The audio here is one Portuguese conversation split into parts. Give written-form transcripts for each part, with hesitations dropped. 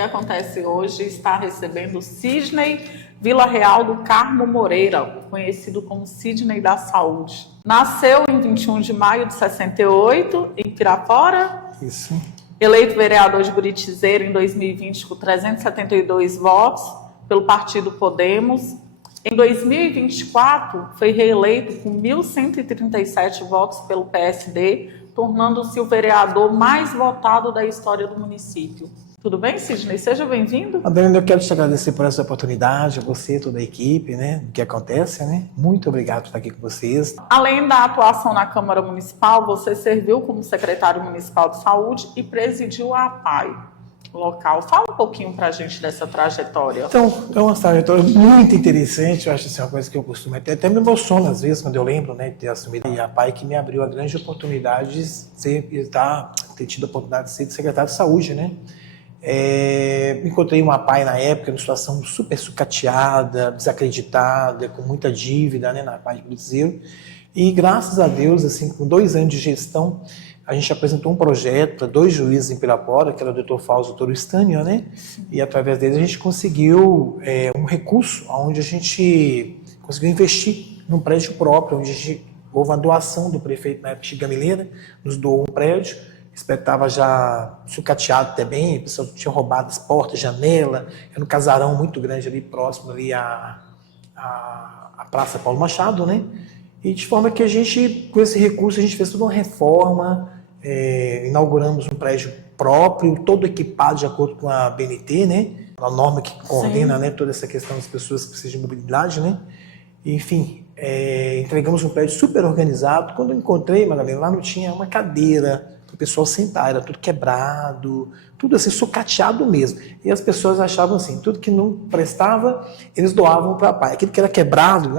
que acontece hoje está recebendo Sidney Vila Real do Carmo Moreira, conhecido como Sidney da Saúde. Nasceu em 21 de maio de 68, em Pirapora. Isso. Eleito vereador de Buritizeira em 2020 com 372 votos pelo partido Podemos. Em 2024, foi reeleito com 1.137 votos pelo PSD, tornando-se o vereador mais votado da história do município. Tudo bem, Sidney? Seja bem-vindo. Adriana, eu quero te agradecer por essa oportunidade, a você, toda a equipe, né, do que acontece, né? Muito obrigado por estar aqui com vocês. Além da atuação na Câmara Municipal, você serviu como secretário municipal de saúde e presidiu a APAI local. Fala um pouquinho para a gente dessa trajetória. Então, é uma trajetória muito interessante, eu acho assim, uma coisa que eu costumo até me emociona às vezes quando eu lembro, né, de ter assumido a APAI, que me abriu a grande oportunidade de ter tido a oportunidade de ser secretário de saúde, né? Encontrei uma APAI na época, numa situação super sucateada, desacreditada, com muita dívida, né, na APAI de Buritizeira. E graças a Deus, assim, com 2 anos de gestão, a gente apresentou um projeto para 2 juízes em Pirapora, que era o Dr. Fausto e o Dr. Estânia, né? E através deles a gente conseguiu um recurso onde a gente conseguiu investir num prédio próprio, onde houve uma doação do prefeito na época de Gameleira, nos doou um prédio. Estava já sucateado também, a pessoa tinha roubado as portas, janela, era um casarão muito grande ali, próximo ali à Praça Paulo Machado, né? E de forma que a gente, com esse recurso, a gente fez toda uma reforma, inauguramos um prédio próprio, todo equipado de acordo com a BNT, né? A norma que coordena, né, toda essa questão das pessoas que precisam de mobilidade, né? E, enfim, entregamos um prédio super organizado. Quando eu encontrei, Madalena, lá não tinha uma cadeira o pessoal sentar, era tudo quebrado, tudo assim, sucateado mesmo. E as pessoas achavam assim, tudo que não prestava, eles doavam para a APAI. Aquilo que era quebrado,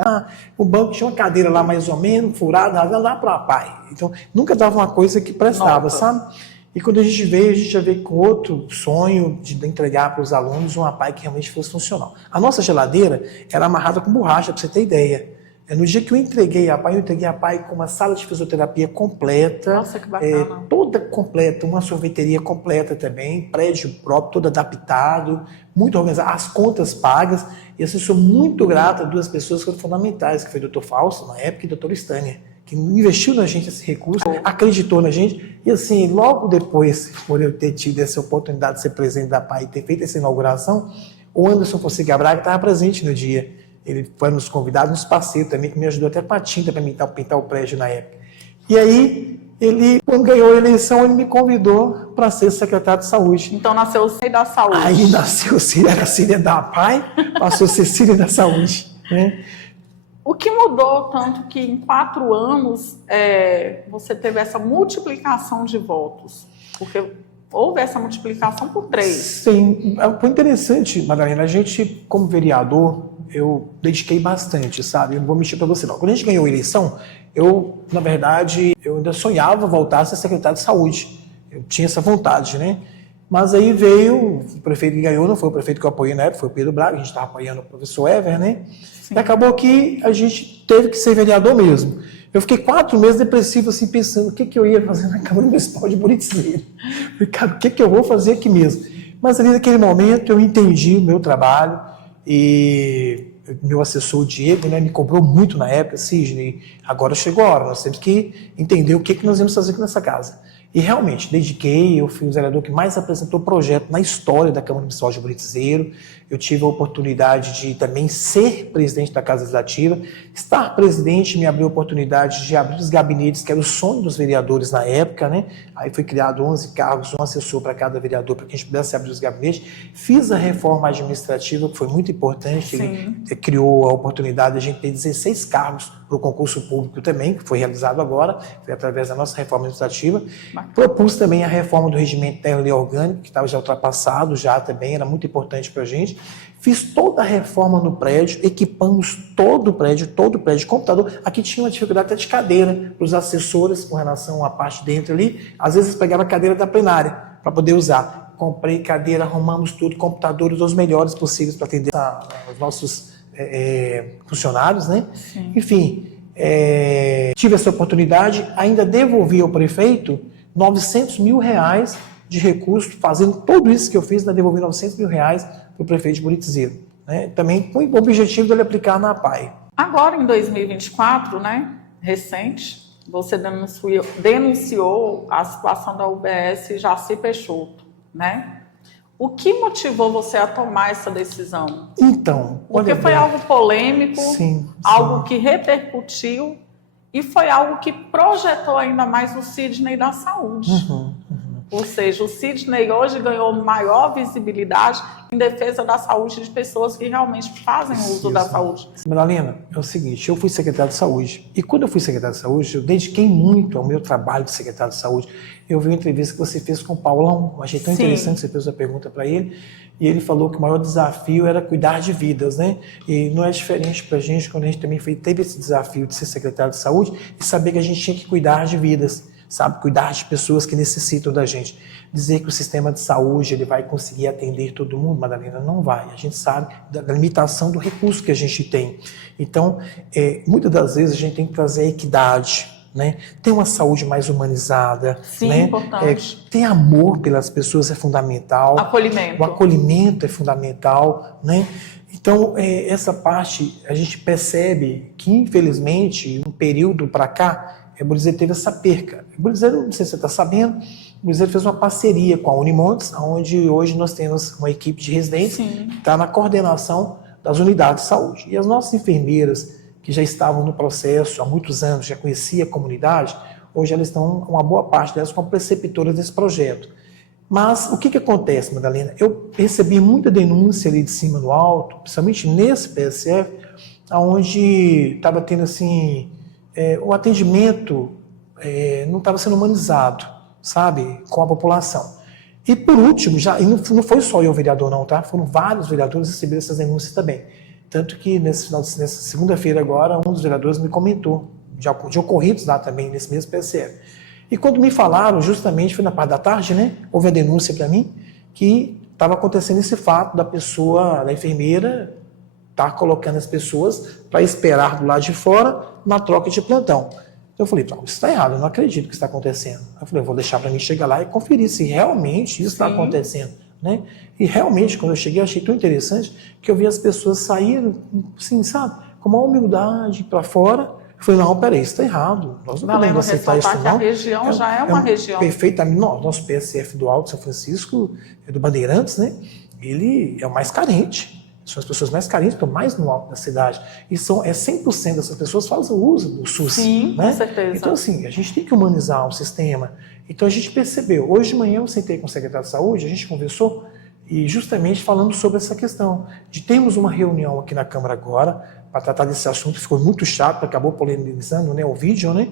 o banco tinha uma cadeira lá mais ou menos, furada, lá para a APAI. Então, nunca dava uma coisa que prestava, sabe? E quando a gente já veio com outro sonho de entregar para os alunos uma APAI que realmente fosse funcional. A nossa geladeira era amarrada com borracha, para você ter ideia. No dia que eu entreguei a APAI com uma sala de fisioterapia completa. Nossa, que bacana. Toda completa, uma sorveteria completa também, prédio próprio, todo adaptado, muito organizado, as contas pagas. E assim, sou muito grato a 2 pessoas que foram fundamentais, que foi o Dr. Fausto, na época, e o Dr. Estânia, que investiu na gente esse recurso, acreditou na gente. E assim, logo depois, por eu ter tido essa oportunidade de ser presidente da APAI e ter feito essa inauguração, o Anderson Fonseca Braga estava presente no dia. Ele foi nos convidados, nos parceiros também, que me ajudou até para tinta para pintar o prédio na época. E aí, ele, quando ganhou a eleição, ele me convidou para ser secretário de saúde. Então nasceu o Sidney da Saúde. Aí nasceu o Sidney, era Sidney da APAI, passou a ser Sidney da Saúde. Né? O que mudou tanto que em 4 anos você teve essa multiplicação de votos? Porque houve essa multiplicação por 3. Sim, foi interessante, Madalena. A gente, como vereador, eu dediquei bastante, sabe? Eu não vou mentir para você, não. Quando a gente ganhou a eleição, na verdade, eu ainda sonhava voltar a ser secretário de saúde. Eu tinha essa vontade, né? Mas aí veio, o prefeito que ganhou, não foi o prefeito que eu apoiei na época, foi o Pedro Braga, a gente estava apoiando o professor Ever, né? Sim. E acabou que a gente teve que ser vereador mesmo. Eu fiquei 4 meses depressivo, assim, pensando o que eu ia fazer na Câmara Municipal de Buritizeira. Falei, cara, o que eu vou fazer aqui mesmo? Mas ali naquele momento eu entendi o meu trabalho e meu assessor, o Diego, né, me cobrou muito na época, Sidney, agora chegou a hora, nós temos que entender o que nós vamos fazer aqui nessa casa. E realmente, dediquei, eu fui o vereador que mais apresentou projeto na história da Câmara Municipal de Buritizeira. Eu tive a oportunidade de também ser presidente da Casa Legislativa. Estar presidente me abriu a oportunidade de abrir os gabinetes, que era o sonho dos vereadores na época, né? Aí foi criado 11 cargos, um assessor para cada vereador, para que a gente pudesse abrir os gabinetes. Fiz a reforma administrativa, que foi muito importante. Ele criou a oportunidade de a gente ter 16 cargos para o concurso público também, que foi realizado agora, foi através da nossa reforma administrativa. Propus também a reforma do regimento interno e orgânico, que estava já ultrapassado, já também, era muito importante para a gente. Fiz toda a reforma no prédio, equipamos todo o prédio de computador. Aqui tinha uma dificuldade até de cadeira para os assessores com relação à parte dentro ali. Às vezes pegava a cadeira da plenária para poder usar. Comprei cadeira, arrumamos tudo, computadores os melhores possíveis para atender os nossos funcionários, né? Sim. Enfim, tive essa oportunidade, ainda devolvi ao prefeito R$900 mil de recursos, fazendo tudo isso que eu fiz, devolvi R$900 mil para o prefeito de Buritizeiro, né? Também com o objetivo de ele aplicar na APAE. Agora, em 2024, né, recente, você denunciou a situação da UBS Jaci Peixoto, né? O que motivou você a tomar essa decisão? Então, porque foi algo polêmico, sim. Algo que repercutiu e foi algo que projetou ainda mais o Sidney da saúde. Ou seja, o Sidney hoje ganhou maior visibilidade em defesa da saúde de pessoas que realmente fazem uso da saúde. Madalena, é o seguinte, eu fui secretário de saúde e quando eu fui secretário de saúde, eu dediquei muito ao meu trabalho de secretário de saúde. Eu vi uma entrevista que você fez com o Paulão, eu achei tão interessante que você fez uma pergunta para ele e ele falou que o maior desafio era cuidar de vidas, né? E não é diferente para a gente quando a gente também teve esse desafio de ser secretário de saúde e saber que a gente tinha que cuidar de vidas, sabe? Cuidar de pessoas que necessitam da gente. Dizer que o sistema de saúde ele vai conseguir atender todo mundo, Madalena, não vai. A gente sabe da limitação do recurso que a gente tem. Então, muitas das vezes a gente tem que trazer a equidade, né? Ter uma saúde mais humanizada. Sim, né? importante. Ter amor pelas pessoas é fundamental. Acolhimento. O acolhimento é fundamental, né? Então, essa parte a gente percebe que, infelizmente, um período para cá, o Buritizeiro teve essa perca. O Buritizeiro, não sei se você está sabendo, o Buritizeiro fez uma parceria com a Unimontes, onde hoje nós temos uma equipe de residentes que está na coordenação das unidades de saúde. E as nossas enfermeiras, que já estavam no processo há muitos anos, já conheciam a comunidade, hoje elas estão, uma boa parte delas, como preceptoras desse projeto. Mas o que acontece, Madalena? Eu recebi muita denúncia ali de cima no alto, principalmente nesse PSF, onde estava tendo assim... o atendimento não estava sendo humanizado, sabe, com a população. E por último, e não foi só eu, vereador, não, tá? Foram vários vereadores que receberam essas denúncias também. Tanto que nessa segunda-feira agora, um dos vereadores me comentou de ocorridos lá também, nesse mesmo PSF. E quando me falaram, justamente foi na parte da tarde, né? Houve a denúncia para mim que estava acontecendo esse fato da pessoa, da enfermeira, estar colocando as pessoas para esperar do lado de fora na troca de plantão. Então eu falei, isso está errado, eu não acredito que isso está acontecendo. Eu falei, eu vou deixar para mim chegar lá e conferir se realmente isso está acontecendo. Né? E realmente, quando eu cheguei, eu achei tão interessante que eu vi as pessoas saírem, assim, sabe, com uma humildade para fora. Eu falei, não, peraí, isso está errado. Nós não podemos aceitar isso, não. A região já é uma região. Perfeitamente. Nosso PSF do Alto São Francisco, do Bandeirantes, né? Ele é o mais carente. São as pessoas mais carentes, estão mais no alto da cidade. E 100% dessas pessoas fazem uso do SUS. Sim, né? Com certeza. Então, assim, a gente tem que humanizar o sistema. Então, a gente percebeu. Hoje de manhã eu sentei com o secretário de saúde, a gente conversou, e justamente falando sobre essa questão. De termos uma reunião aqui na Câmara agora, para tratar desse assunto, ficou muito chato, acabou polemizando, né, o vídeo, né?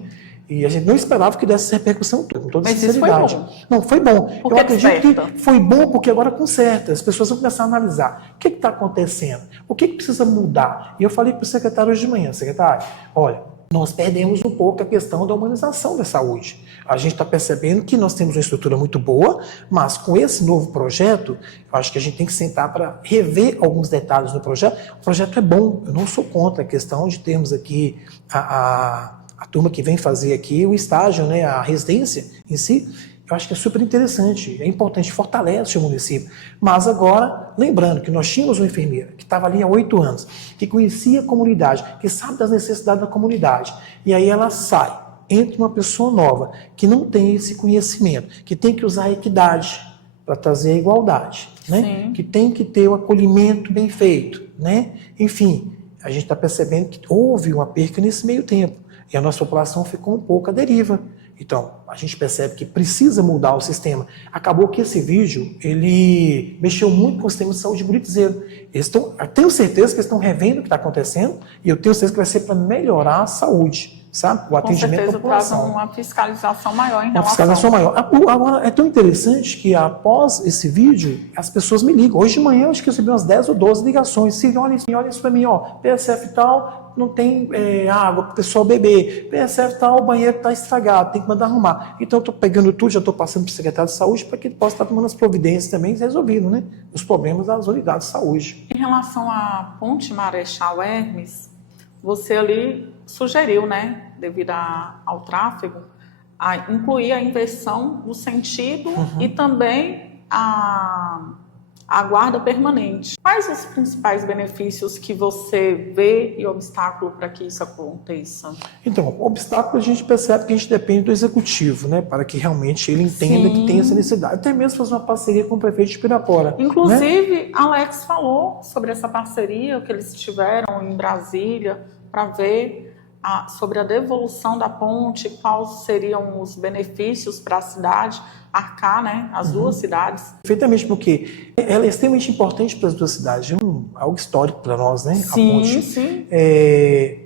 E a gente não esperava que desse essa repercussão toda, com toda sinceridade. Mas isso foi bom. Não, foi bom. Eu acredito que foi bom porque agora conserta. As pessoas vão começar a analisar. O que está acontecendo? O que precisa mudar? E eu falei para o secretário hoje de manhã, secretário, olha, nós perdemos um pouco a questão da humanização da saúde. A gente está percebendo que nós temos uma estrutura muito boa, mas com esse novo projeto, eu acho que a gente tem que sentar para rever alguns detalhes no projeto. O projeto é bom, eu não sou contra a questão de termos aqui a turma que vem fazer aqui o estágio, né, a residência em si. Eu acho que é super interessante, é importante, fortalece o município. Mas agora, lembrando que nós tínhamos uma enfermeira que estava ali há 8 anos, que conhecia a comunidade, que sabe das necessidades da comunidade, e aí ela sai, entra uma pessoa nova, que não tem esse conhecimento, que tem que usar a equidade para trazer a igualdade, né? Que tem que ter o acolhimento bem feito, né? Enfim, a gente está percebendo que houve uma perca nesse meio tempo, e a nossa população ficou um pouco à deriva. Então, a gente percebe que precisa mudar o sistema. Acabou que esse vídeo, ele mexeu muito com o sistema de saúde de Buritizeiro. Eu tenho certeza que eles estão revendo o que está acontecendo, e eu tenho certeza que vai ser para melhorar a saúde, sabe? O atendimento da população. Com certeza, uma fiscalização maior em relação. Uma fiscalização maior. Agora, é tão interessante que após esse vídeo, as pessoas me ligam. Hoje de manhã, eu acho que eu recebi umas 10 ou 12 ligações. Sim, olha isso para mim, ó. PSF tal, não tem água para o pessoal beber. PSF tal, o banheiro está estragado, tem que mandar arrumar. Então, eu estou pegando tudo, já estou passando para o secretário de saúde para que ele possa estar tomando as providências também e resolvendo, né, os problemas das unidades de saúde. Em relação à Ponte Marechal Hermes, você ali sugeriu, né, devido ao tráfego, incluir a inversão do sentido e também a guarda permanente. Quais os principais benefícios que você vê e obstáculo para que isso aconteça? Então, obstáculo a gente percebe que a gente depende do executivo, né? Para que realmente ele entenda Sim. que tem essa necessidade. Até mesmo fazer uma parceria com o prefeito de Pirapora. Inclusive, Alex falou sobre essa parceria que eles tiveram em Brasília para ver sobre a devolução da ponte, quais seriam os benefícios para a cidade, arcar, né, as duas cidades. Perfeitamente, porque ela é extremamente importante para as duas cidades, algo histórico para nós, né? Sim, a ponte. Sim.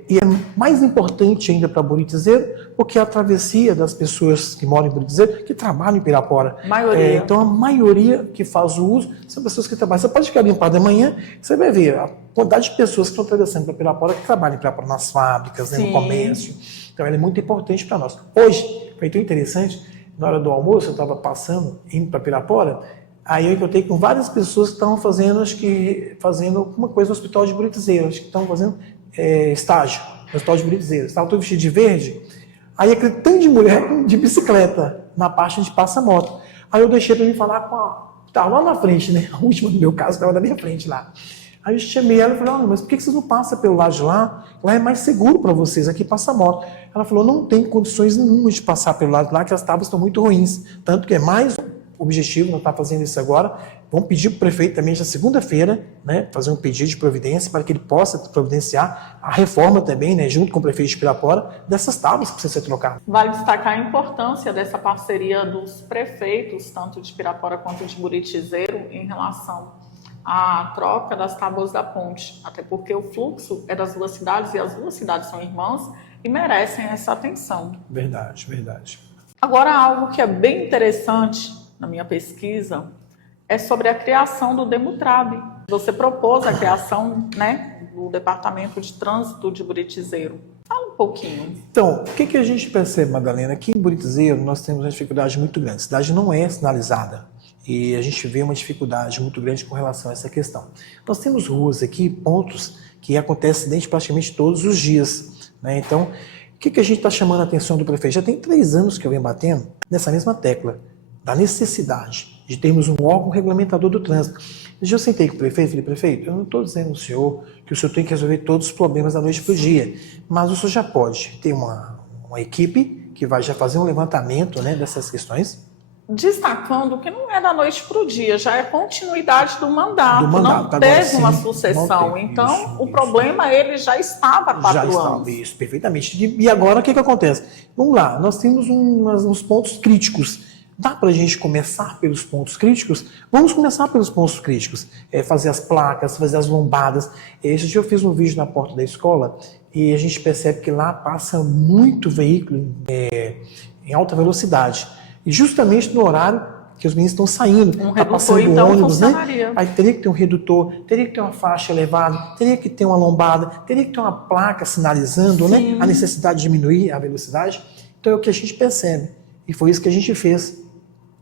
E é mais importante ainda para Buritizeiro, porque a travessia das pessoas que moram em Buritizeiro, que trabalham em Pirapora. Maioria. Então a maioria que faz o uso são pessoas que trabalham. Você pode ficar ali um par da manhã, você vai ver a quantidade de pessoas que estão atravessando para Pirapora, que trabalham em Pirapora nas fábricas, né, no comércio. Então ela é muito importante para nós. Hoje, foi tão interessante, na hora do almoço, eu estava passando, indo para Pirapora, aí eu encontrei com várias pessoas que estavam fazendo, fazendo alguma coisa no hospital de Buritizeiro, acho que estavam fazendo estágio no hospital de Buritizeiro. Estavam todos vestidos de verde, aí aquele tanto de mulher de bicicleta, na parte onde passa a moto. Aí eu deixei para mim falar com a... Estava lá na frente, né? A última do meu caso estava na minha frente lá. Aí eu chamei ela e falei, olha, mas por que vocês não passam pelo lado de lá? Lá é mais seguro para vocês, aqui passa a moto. Ela falou, não tem condições nenhuma de passar pelo lado de lá, que as tábuas estão muito ruins. Tanto que é mais objetivo, nós estamos fazendo isso agora. Vamos pedir para o prefeito também, na segunda-feira, né, fazer um pedido de providência para que ele possa providenciar a reforma também, né, junto com o prefeito de Pirapora, dessas tábuas que precisam ser trocadas. Vale destacar a importância dessa parceria dos prefeitos, tanto de Pirapora quanto de Buritizeiro, em relação a troca das tábuas da ponte, até porque o fluxo é das duas cidades e as duas cidades são irmãs e merecem essa atenção. Verdade, verdade. Agora, algo que é bem interessante na minha pesquisa é sobre a criação do Demutrab. Você propôs a criação, né, do Departamento de Trânsito de Buritizeiro. Fala um pouquinho. Então, o que a gente percebe, Madalena? Aqui em Buritizeiro nós temos uma dificuldade muito grande. A cidade não é sinalizada. E a gente vê uma dificuldade muito grande com relação a essa questão. Nós temos ruas aqui, pontos, que acontece acidente praticamente todos os dias, né? Então, o que a gente está chamando a atenção do prefeito? Já tem 3 anos que eu venho batendo nessa mesma tecla, da necessidade de termos um órgão regulamentador do trânsito. Eu sentei com o prefeito e falei, prefeito, eu não estou dizendo ao senhor que o senhor tem que resolver todos os problemas da noite para o dia, mas o senhor já pode ter uma equipe que vai já fazer um levantamento, né, dessas questões. Destacando que não é da noite para o dia, já é continuidade do mandato. Não agora, teve uma sim, sucessão. teve. Então, o problema ele já estava há 4 anos. Já estava, isso, perfeitamente. E agora o que acontece? Vamos lá, nós temos uns pontos críticos. Dá para a gente começar pelos pontos críticos? Vamos começar pelos pontos críticos. Fazer as placas, fazer as lombadas. Esse dia eu fiz um vídeo na porta da escola e a gente percebe que lá passa muito veículo em alta velocidade. E justamente no horário que os meninos estão saindo, está passando então, ônibus, né? Aí teria que ter um redutor, teria que ter uma faixa elevada, teria que ter uma lombada, teria que ter uma placa sinalizando, né, a necessidade de diminuir a velocidade. Então é o que a gente percebe. E foi isso que a gente fez,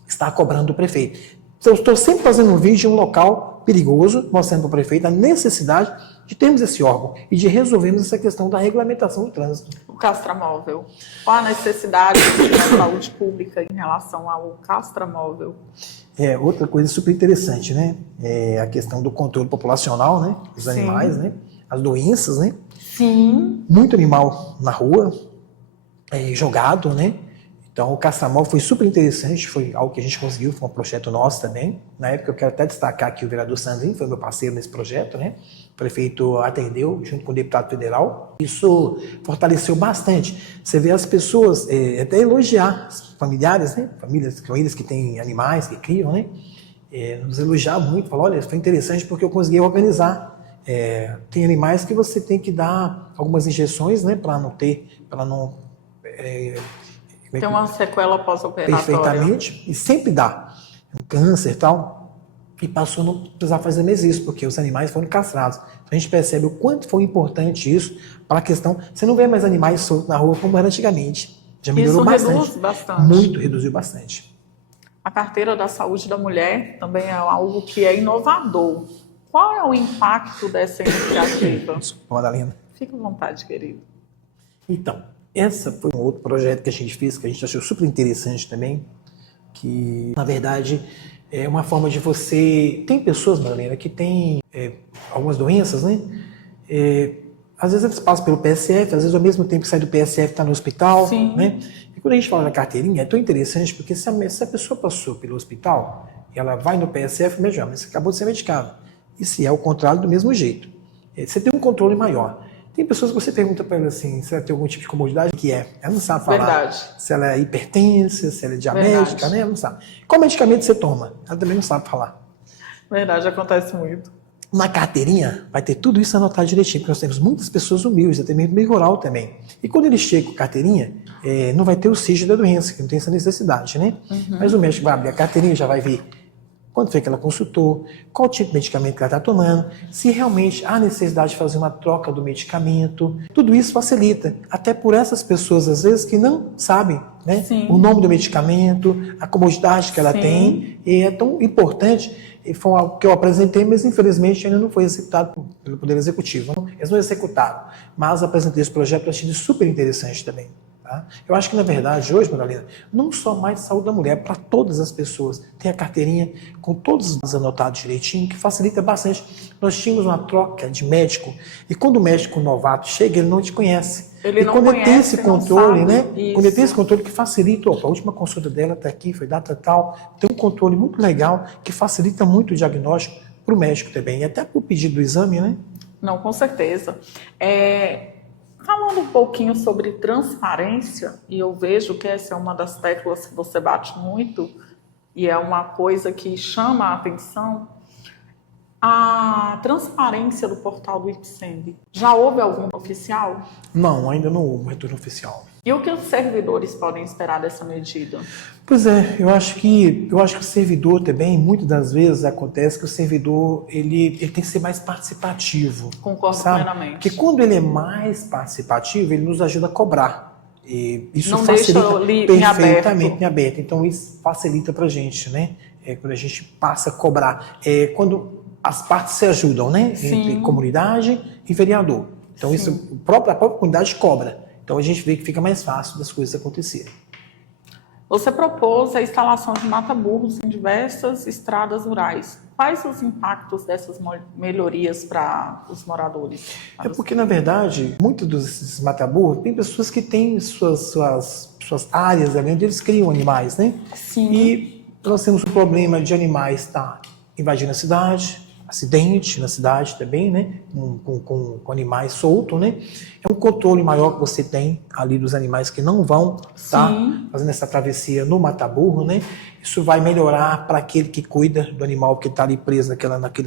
está cobrando do prefeito. Então, eu estou sempre fazendo um vídeo em um local perigoso, mostrando para o prefeito a necessidade de termos esse órgão e de resolvermos essa questão da regulamentação do trânsito. O castramóvel. Qual a necessidade da saúde pública em relação ao castramóvel? Outra coisa super interessante, né? É a questão do controle populacional, né? Dos animais, né? As doenças, né? Sim. Muito animal na rua, jogado, né? Então, o castramóvel foi super interessante, foi algo que a gente conseguiu, foi um projeto nosso também. Na época, eu quero até destacar que o vereador Sandrinho foi meu parceiro nesse projeto, né? O prefeito atendeu, junto com o deputado federal. Isso fortaleceu bastante. Você vê as pessoas, até elogiar os familiares, né? Famílias que têm animais, que criam, né? Nos elogiar muito, falar, olha, foi interessante porque eu consegui organizar. Tem animais que você tem que dar algumas injeções, né? Para não tem uma sequela pós-operatória. Perfeitamente, e sempre dá. Um câncer e tal. E passou a não precisar fazer mais isso, porque os animais foram castrados. Então a gente percebe o quanto foi importante isso para a questão. Você não vê mais animais soltos na rua como era antigamente. Já melhorou bastante. Reduz bastante. Muito, reduziu bastante. A carteira da saúde da mulher também é algo que é inovador. Qual é o impacto dessa iniciativa? Desculpa, Madalena. Fique à vontade, querido. Então, Essa foi um outro projeto que a gente fez, que a gente achou super interessante também, que, na verdade, é uma forma de você... Tem pessoas, Madalena, que têm algumas doenças, né? Às vezes eles passam pelo PSF, às vezes ao mesmo tempo que sai do PSF está no hospital, Sim. né? E quando a gente fala da carteirinha, é tão interessante, porque se a pessoa passou pelo hospital, ela vai no PSF, mas você acabou de ser medicado. E se é o contrário, do mesmo jeito. Você tem um controle maior. Tem pessoas que você pergunta para ela assim, se ela tem algum tipo de comodidade, que é. Ela não sabe falar. Verdade. Se ela é hipertensa, se ela é diabética, né? Ela não sabe. Qual medicamento você toma? Ela também não sabe falar. Verdade, acontece muito. Na carteirinha vai ter tudo isso anotado direitinho, porque nós temos muitas pessoas humildes, até mesmo meio rural também. E quando ele chega com carteirinha, não vai ter o signo da doença, que não tem essa necessidade, né? Mas o médico vai abrir a carteirinha, já vai ver quando foi que ela consultou, qual tipo de medicamento que ela está tomando, se realmente há necessidade de fazer uma troca do medicamento. Tudo isso facilita, até por essas pessoas, às vezes, que não sabem, né, o nome do medicamento, a comodidade que ela tem, e é tão importante, e foi algo que eu apresentei, mas infelizmente ainda não foi executado pelo Poder Executivo. Eles não executaram, mas apresentei esse projeto, eu achei super interessante também. Eu acho que, na verdade, hoje, Madalena, não só mais de saúde da mulher, para todas as pessoas. Tem a carteirinha com todos os anotados direitinho, que facilita bastante. Nós tínhamos uma troca de médico, e quando o médico novato chega, ele não te conhece. Ele e não quando conhece, ele tem esse controle, né? Isso. Quando ele tem esse controle que facilita, a última consulta dela está aqui, foi data tal, tem um controle muito legal que facilita muito o diagnóstico para o médico também, e até para o pedido do exame, né? Não, com certeza. Falando um pouquinho sobre transparência, e eu vejo que essa é uma das teclas que você bate muito, e é uma coisa que chama a atenção, a transparência do portal do IPSEMB. Já houve algum oficial? Não, ainda não houve um retorno oficial. E o que os servidores podem esperar dessa medida? Pois é, eu acho que o servidor também, muitas das vezes acontece que o servidor ele tem que ser mais participativo. Concordo plenamente. Porque quando ele é mais participativo, ele nos ajuda a cobrar. E isso não facilita deixa perfeitamente em aberto. Então isso facilita para a gente, né? Quando a gente passa a cobrar. Quando as partes se ajudam, né? Entre comunidade e vereador. Então isso, a própria comunidade cobra. Então a gente vê que fica mais fácil das coisas acontecerem. Você propôs a instalação de mata-burros em diversas estradas rurais. Quais os impactos dessas melhorias para os moradores? Porque, na verdade, muitos desses mata-burros, tem pessoas que têm suas áreas ali onde eles criam animais, né? Sim. E nós temos o problema de animais estar invadindo a cidade, acidente na cidade também, né? Com animais soltos, né? É um controle maior que você tem ali dos animais que não vão estar fazendo essa travessia no mata-burro, né? Isso vai melhorar para aquele que cuida do animal que está ali preso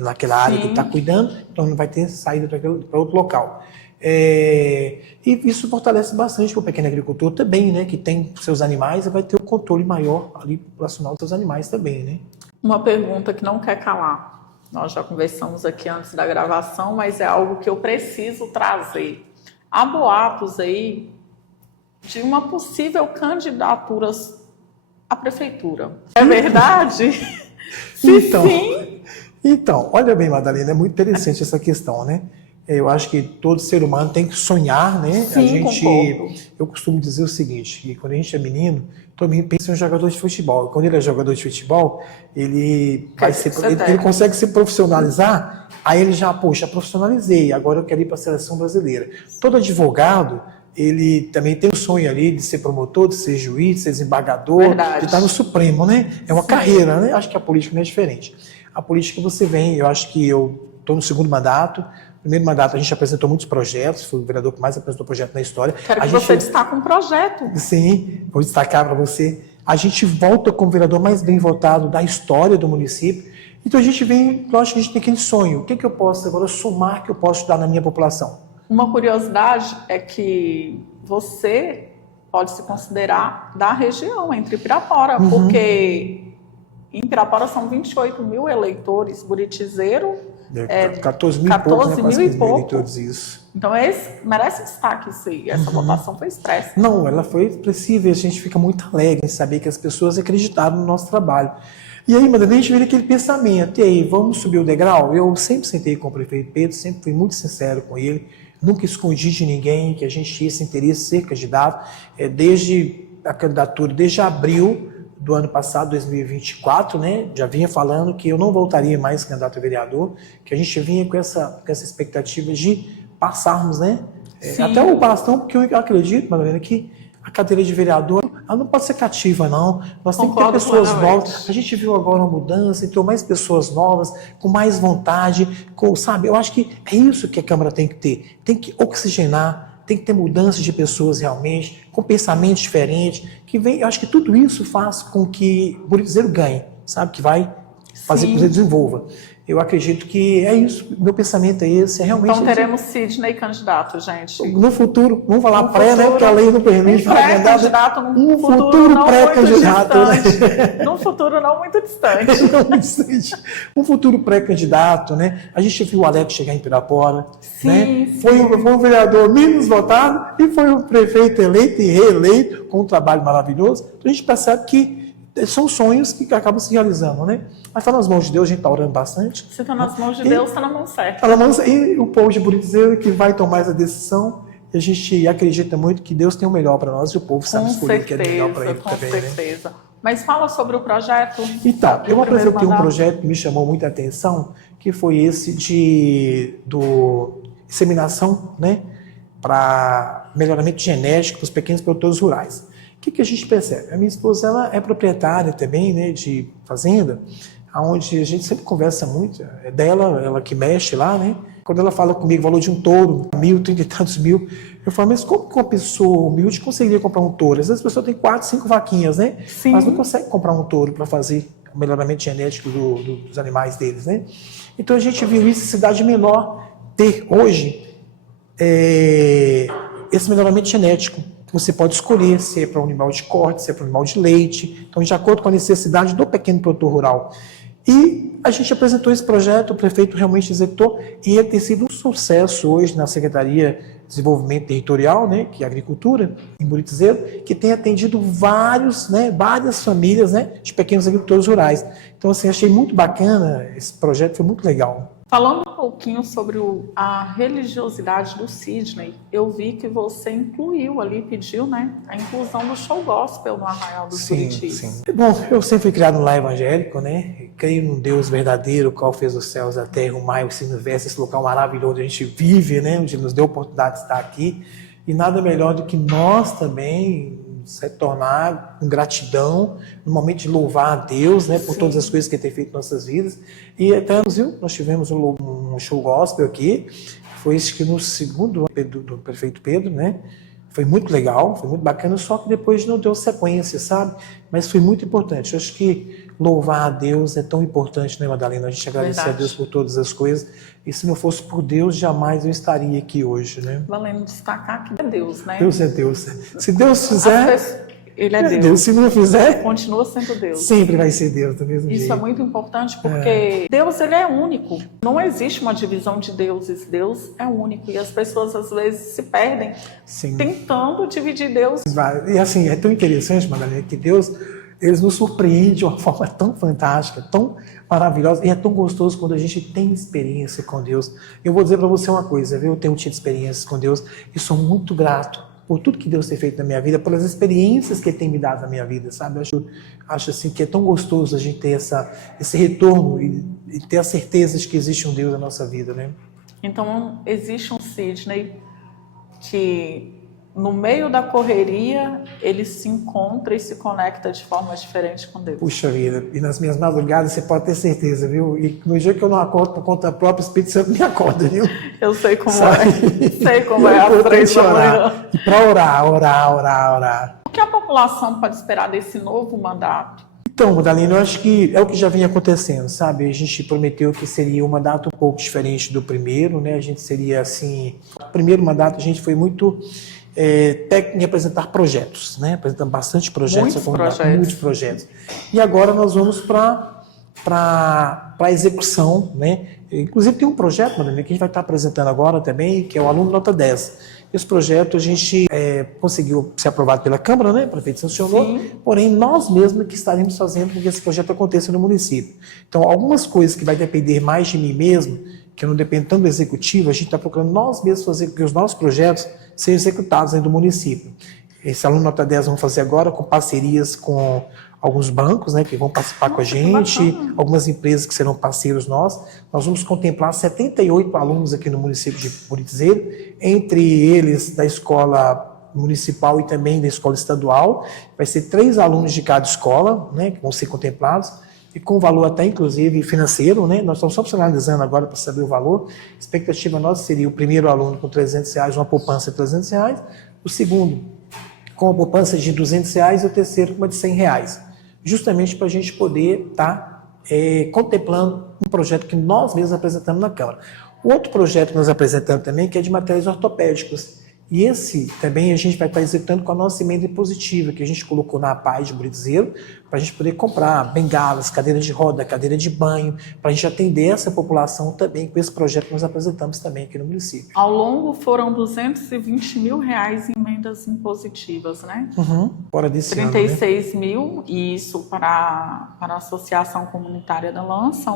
naquela área que está cuidando, então não vai ter saída para outro local. E isso fortalece bastante para o pequeno agricultor também, né? Que tem seus animais e vai ter um controle maior ali populacional dos seus animais também, né? Uma pergunta que não quer calar. Nós já conversamos aqui antes da gravação, mas é algo que eu preciso trazer. Há boatos aí de uma possível candidatura à prefeitura. É verdade? Então, olha bem, Madalena, é muito interessante essa questão, né? Eu acho que todo ser humano tem que sonhar, né? Concordo. Eu costumo dizer o seguinte, que quando a gente é menino, todo mundo pensa em um jogador de futebol. Quando ele é jogador de futebol, ele consegue se profissionalizar, aí ele já, profissionalizei, agora eu quero ir para a seleção brasileira. Todo advogado, ele também tem o sonho ali de ser promotor, de ser juiz, de ser desembargador, de estar no Supremo, né? É uma carreira, né? Acho que a política não é diferente. A política você vem, eu acho que eu estou no segundo mandato. Primeiro mandato a gente apresentou muitos projetos, foi o vereador que mais apresentou projeto na história. Quero que você destaque um projeto. Sim, vou destacar para você. A gente volta como vereador mais bem votado da história do município. Então a gente vem, lógico que a gente tem aquele sonho. O que eu posso agora somar que eu posso dar na minha população? Uma curiosidade é que você pode se considerar da região, entre Pirapora, porque em Pirapora são 28 mil eleitores, Buritizeiro... 14 mil e pouco, isso. Então merece destaque isso aí. Essa votação foi expressa. Não, ela foi expressiva e a gente fica muito alegre em saber que as pessoas acreditaram no nosso trabalho. E aí, Madalena, a gente vê aquele pensamento, e aí, vamos subir o degrau? Eu sempre sentei com o prefeito Pedro, sempre fui muito sincero com ele, nunca escondi de ninguém que a gente tinha esse interesse de ser candidato, desde a candidatura, desde abril do ano passado, 2024, né, já vinha falando que eu não voltaria mais candidato a vereador, que a gente vinha com essa expectativa de passarmos, né, até o bastão, porque eu acredito, Madalena, que a cadeira de vereador, ela não pode ser cativa, não. Nós temos que ter pessoas novas. A gente viu agora uma mudança, então mais pessoas novas, com mais vontade, sabe? Eu acho que é isso que a Câmara tem que ter. Tem que oxigenar, tem que ter mudanças de pessoas realmente, com pensamentos diferentes, que vem. Eu acho que tudo isso faz com que o Buritizeiro ganhe, sabe? Que vai fazer com que você desenvolva. Eu acredito que é isso, meu pensamento é esse, é realmente... Então teremos Sidney candidato, gente. No futuro, vamos falar pré, né? Porque a lei não permite falar candidato num futuro pré-candidato, né? Num futuro não muito distante. Não muito distante. Um futuro pré-candidato, né? A gente viu o Alex chegar em Pirapora, sim, né? Sim. Foi o vereador menos votado e foi o prefeito eleito e reeleito com um trabalho maravilhoso. Então a gente percebe que são sonhos que acabam se realizando, né? Mas está nas mãos de Deus, a gente está orando bastante. Se está nas mãos de Deus, está na mão certa. Tá na mão, e o povo de Buritizeiro que vai tomar essa decisão. E a gente acredita muito que Deus tem o melhor para nós e o povo sabe escolher o que é melhor para ele também. Com certeza. Né? Mas fala sobre o projeto. Então, eu apresentei um projeto que me chamou muita atenção, que foi esse do inseminação, né? Para melhoramento genético para os pequenos produtores rurais. O que a gente percebe? A minha esposa ela é proprietária também, né, de fazenda, onde a gente sempre conversa muito, é dela, ela que mexe lá, né? Quando ela fala comigo o valor de um touro, 1.030 e tantos mil, eu falo, mas como que uma pessoa humilde conseguiria comprar um touro? Às vezes a pessoa tem 4, 5 vaquinhas, né? Sim. Mas não consegue comprar um touro para fazer o melhoramento genético dos animais deles, né? Então a gente viu isso em cidade menor ter hoje esse melhoramento genético. Você pode escolher se é para um animal de corte, se é para um animal de leite, então de acordo com a necessidade do pequeno produtor rural. E a gente apresentou esse projeto, o prefeito realmente executou, e ele tem sido um sucesso hoje na Secretaria de Desenvolvimento Territorial, né, que é a Agricultura, em Buritizeiro, que tem atendido várias famílias, né, de pequenos agricultores rurais. Então, assim, achei muito bacana, esse projeto foi muito legal. Falando um pouquinho sobre a religiosidade do Sidney, eu vi que você incluiu ali, pediu, né, a inclusão do show gospel no Arraial dos Buritis. Sim. Bom, eu sempre fui criado no lar evangélico, né, creio num Deus verdadeiro, o qual fez os céus, a terra, o mar e o universo, esse local maravilhoso onde a gente vive, né, onde nos deu a oportunidade de estar aqui, e nada melhor do que nós também se tornar com gratidão, no momento de louvar a Deus, né, por todas as coisas que Ele tem feito em nossas vidas. E até nós tivemos um show gospel aqui, foi esse que no segundo ano do prefeito Pedro, né, foi muito legal, foi muito bacana, só que depois não deu sequência, sabe? Mas foi muito importante. Eu acho que louvar a Deus é tão importante, né, Madalena? A gente agradecer a Deus por todas as coisas. E se não fosse por Deus, jamais eu estaria aqui hoje, né? Valendo destacar que é Deus, né? Deus é Deus. Se Deus fizer, Ele é Deus. Se não fizer, continua sendo Deus. Sempre vai ser Deus do mesmo jeito. Isso é muito importante porque Deus, ele é único. Não existe uma divisão de deuses. Deus é único. E as pessoas, às vezes, se perdem tentando dividir Deus. E assim, é tão interessante, Madalena, que Deus, ele nos surpreende de uma forma tão fantástica, tão maravilhosa, e é tão gostoso quando a gente tem experiência com Deus. Eu vou dizer para você uma coisa, viu? Eu tenho tido experiências com Deus e sou muito grato por tudo que Deus tem feito na minha vida, pelas experiências que Ele tem me dado na minha vida, sabe? Eu acho assim que é tão gostoso a gente ter esse retorno e ter a certeza de que existe um Deus na nossa vida, né? Então, existe um Sidney que, no meio da correria, ele se encontra e se conecta de forma diferente com Deus. Puxa vida, e nas minhas madrugadas você pode ter certeza, viu? E no dia que eu não acordo por conta própria, o Espírito Santo me acorda, viu? Eu sei como é. Sei como é a frente da manhã. E para orar. O que a população pode esperar desse novo mandato? Então, Madalena, eu acho que é o que já vinha acontecendo, sabe? A gente prometeu que seria um mandato um pouco diferente do primeiro, né? A gente seria assim... O primeiro mandato a gente foi muito... técnico em apresentar projetos, né? Apresentando bastante projetos, muitos projetos. E agora nós vamos para a execução, né? Inclusive tem um projeto, Madalena, que a gente vai estar apresentando agora também, que é o Aluno Nota 10. Esse projeto a gente conseguiu ser aprovado pela Câmara, né? O prefeito sancionou, porém nós mesmos que estaremos fazendo com que esse projeto aconteça no município. Então, algumas coisas que vai depender mais de mim mesmo, que não depende tanto do executivo, a gente está procurando nós mesmos fazer com que os nossos projetos sejam executados dentro do município. Esse aluno nota 10 vamos fazer agora com parcerias com alguns bancos, né, que vão participar com a gente, algumas empresas que serão parceiros nossos. Nós vamos contemplar 78 alunos aqui no município de Buritizeiro, entre eles da escola municipal e também da escola estadual. Vai ser 3 alunos de cada escola, né, que vão ser contemplados, e com valor até inclusive financeiro, né? Nós estamos só finalizando agora para saber o valor. A expectativa nossa seria o primeiro aluno com R$300, uma poupança de R$300, o segundo com uma poupança de R$200 e o terceiro com uma de R$100, justamente para a gente poder estar contemplando um projeto que nós mesmos apresentamos na Câmara. O outro projeto que nós apresentamos também, que é de materiais ortopédicos. E esse também a gente vai estar executando com a nossa emenda impositiva, que a gente colocou na APAE de Buritizeiro, para a gente poder comprar bengalas, cadeira de roda, cadeira de banho, para a gente atender essa população também com esse projeto que nós apresentamos também aqui no município. Ao longo foram R$220 mil em emendas impositivas, né? Fora desse 36 ano, né? mil, e isso para a Associação Comunitária da Lança,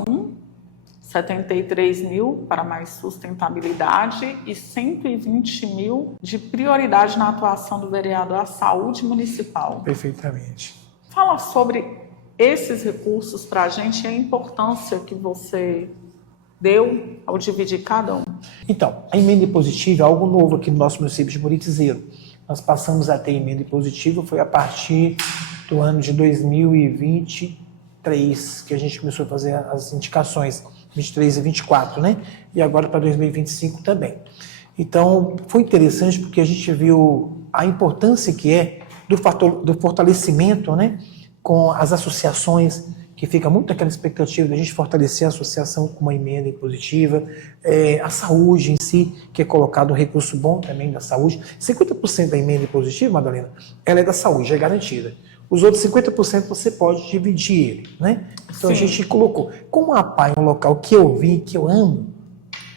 73 mil para mais sustentabilidade e 120 mil de prioridade na atuação do vereador à saúde municipal. Perfeitamente. Fala sobre esses recursos para a gente e a importância que você deu ao dividir cada um. Então, a emenda impositiva é algo novo aqui no nosso município de Buritizeiro. Nós passamos a ter emenda impositiva, foi a partir do ano de 2023 que a gente começou a fazer as indicações. 23 e 24, né? E agora para 2025 também. Então, foi interessante porque a gente viu a importância que é do fortalecimento, né? Com as associações, que fica muito aquela expectativa de a gente fortalecer a associação com uma emenda impositiva, a saúde em si, que é colocado um recurso bom também da saúde. 50% da emenda impositiva, Madalena, ela é da saúde, é garantida. Os outros 50% você pode dividir ele, né? Então, sim, a gente colocou. Como a APAE é um local que eu vi, que eu amo,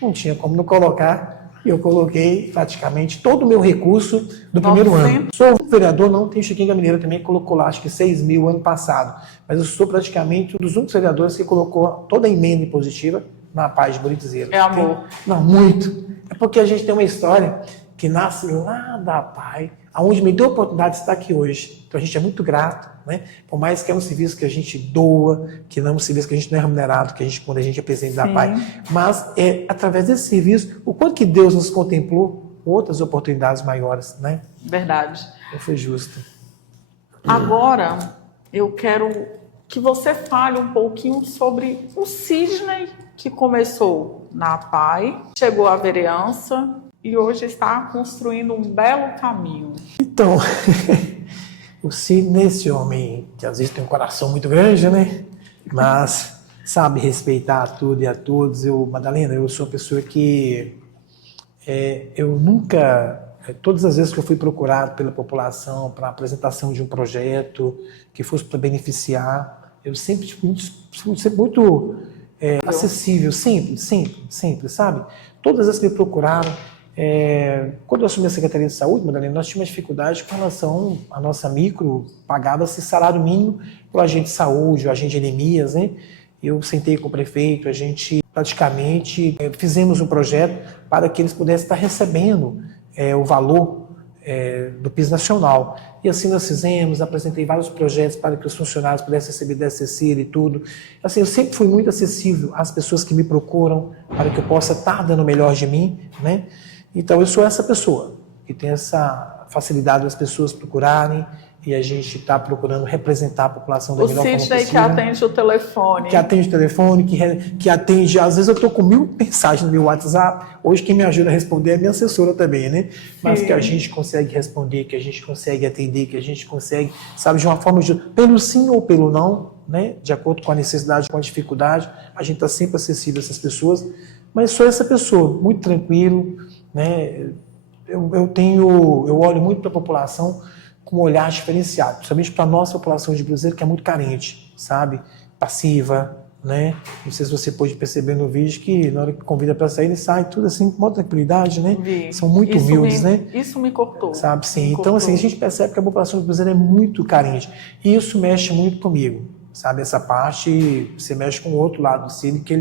não tinha como não colocar, e eu coloquei praticamente todo o meu recurso do primeiro ano. Sou vereador, não tem Chiquinho Gamineira também, que colocou lá, acho que 6 mil ano passado, mas eu sou praticamente um dos únicos vereadores que colocou toda a emenda impositiva na APAE de Buritizeiro. É amor. Não, muito. É porque a gente tem uma história que nasce lá da APAE, aonde me deu a oportunidade de estar aqui hoje. Então a gente é muito grato, né? Por mais que é um serviço que a gente doa, que não é um serviço que a gente não é remunerado, que a gente, quando a gente é presidente da APAE, mas é através desse serviço, o quanto que Deus nos contemplou, outras oportunidades maiores, né? Verdade. Então foi justo. Agora, eu quero que você fale um pouquinho sobre o Sidney, que começou na APAE, chegou à vereança e hoje está construindo um belo caminho. Então, o Sidney, esse homem que às vezes tem um coração muito grande, né? Mas sabe respeitar tudo e a todos. Madalena, eu sou uma pessoa que eu nunca, todas as vezes que eu fui procurado pela população para a apresentação de um projeto que fosse para beneficiar, eu sempre fui muito acessível, sempre, sabe? Todas as vezes que me procuraram, quando eu assumi a Secretaria de Saúde, Madalena, nós tínhamos dificuldade com relação à nossa micro, pagava-se salário mínimo para o agente de saúde, o agente de anemias, né? Eu sentei com o prefeito, a gente praticamente fizemos um projeto para que eles pudessem estar recebendo o valor do piso nacional. E assim nós fizemos, apresentei vários projetos para que os funcionários pudessem receber DSCC e tudo. Assim, eu sempre fui muito acessível às pessoas que me procuram para que eu possa estar dando o melhor de mim, né? Então, eu sou essa pessoa que tem essa facilidade das pessoas procurarem e a gente está procurando representar a população da melhor forma possível. O Sidney que atende o telefone. Que atende o telefone, que atende... Às vezes eu estou com 1000 mensagens no meu WhatsApp. Hoje quem me ajuda a responder é a minha assessora também, né? Mas que a gente consegue responder, que a gente consegue atender, que a gente consegue, sabe, de uma forma... pelo sim ou pelo não, né? De acordo com a necessidade, com a dificuldade. A gente está sempre acessível a essas pessoas. Mas sou essa pessoa, muito tranquilo, né? Eu olho muito para a população com um olhar diferenciado, principalmente para a nossa população de Buritizeiro, que é muito carente, sabe? Passiva, né? Não sei se você pôde perceber no vídeo que na hora que convida para sair, ele sai tudo assim com muita tranquilidade, né? São muito humildes, né? Isso me cortou. Sabe, sim. Então, assim, a gente percebe que a população de Buritizeiro é muito carente. E isso mexe muito comigo, sabe? Essa parte, você mexe com o outro lado do Sidney, que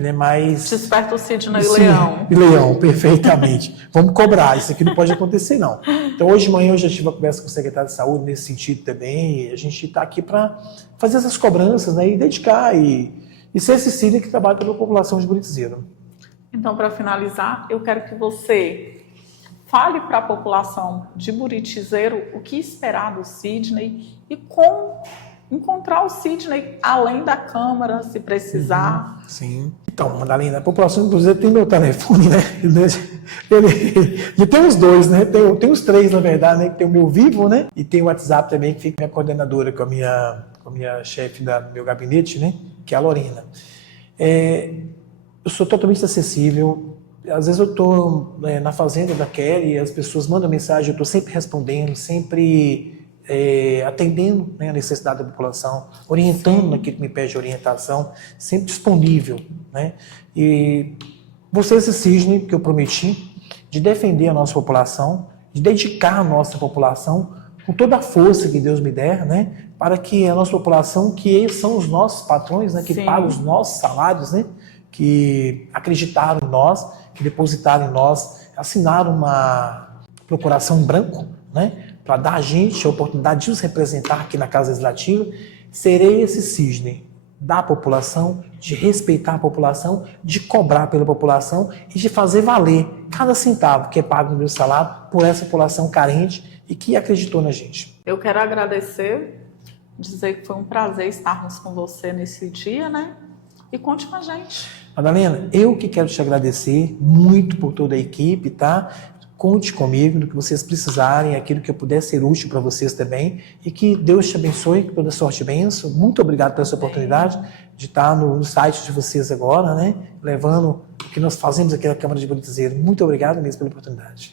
ele é mais... Desperta o Sidney Sim, Leão. Leão, perfeitamente. Vamos cobrar, isso aqui não pode acontecer, não. Então, hoje de manhã eu já tive uma conversa com o secretário de saúde nesse sentido também, e a gente está aqui para fazer essas cobranças, né, e dedicar, e ser esse Sidney que trabalha pela população de Buritizeiro. Então, para finalizar, eu quero que você fale para a população de Buritizeiro o que esperar do Sidney e como encontrar o Sidney além da Câmara, se precisar. Sim. Então, Madalena, a população, inclusive, tem meu telefone, né? E tem os dois, né? Tem os três, na verdade, né? Tem o meu Vivo, né? E tem o WhatsApp também, que fica minha coordenadora, com a minha chefe do meu gabinete, né? Que é a Lorena. Eu sou totalmente acessível. Às vezes eu estou na fazenda da Kelly, as pessoas mandam mensagem, eu estou sempre respondendo, sempre atendendo, né, a necessidade da população, orientando naquilo que me pede orientação, sempre disponível, né? E você esse Sidney que eu prometi de defender a nossa população, de dedicar a nossa população com toda a força que Deus me der, né, para que a nossa população, que eles são os nossos patrões, né, que Sim. pagam os nossos salários, né, que acreditaram em nós, que depositaram em nós, assinaram uma procuração em branco, né, para dar a gente a oportunidade de nos representar aqui na Casa Legislativa. Serei esse Sidney da população, de respeitar a população, de cobrar pela população e de fazer valer cada centavo que é pago no meu salário por essa população carente e que acreditou na gente. Eu quero agradecer, dizer que foi um prazer estarmos com você nesse dia, né? E conte com a gente. Madalena, eu que quero te agradecer muito por toda a equipe, tá? Conte comigo no que vocês precisarem, aquilo que eu puder ser útil para vocês também, e que Deus te abençoe, que toda sorte e bênção. Muito obrigado por essa oportunidade de estar no site de vocês agora, né? Levando o que nós fazemos aqui na Câmara de Buritizeiro. Muito obrigado mesmo pela oportunidade.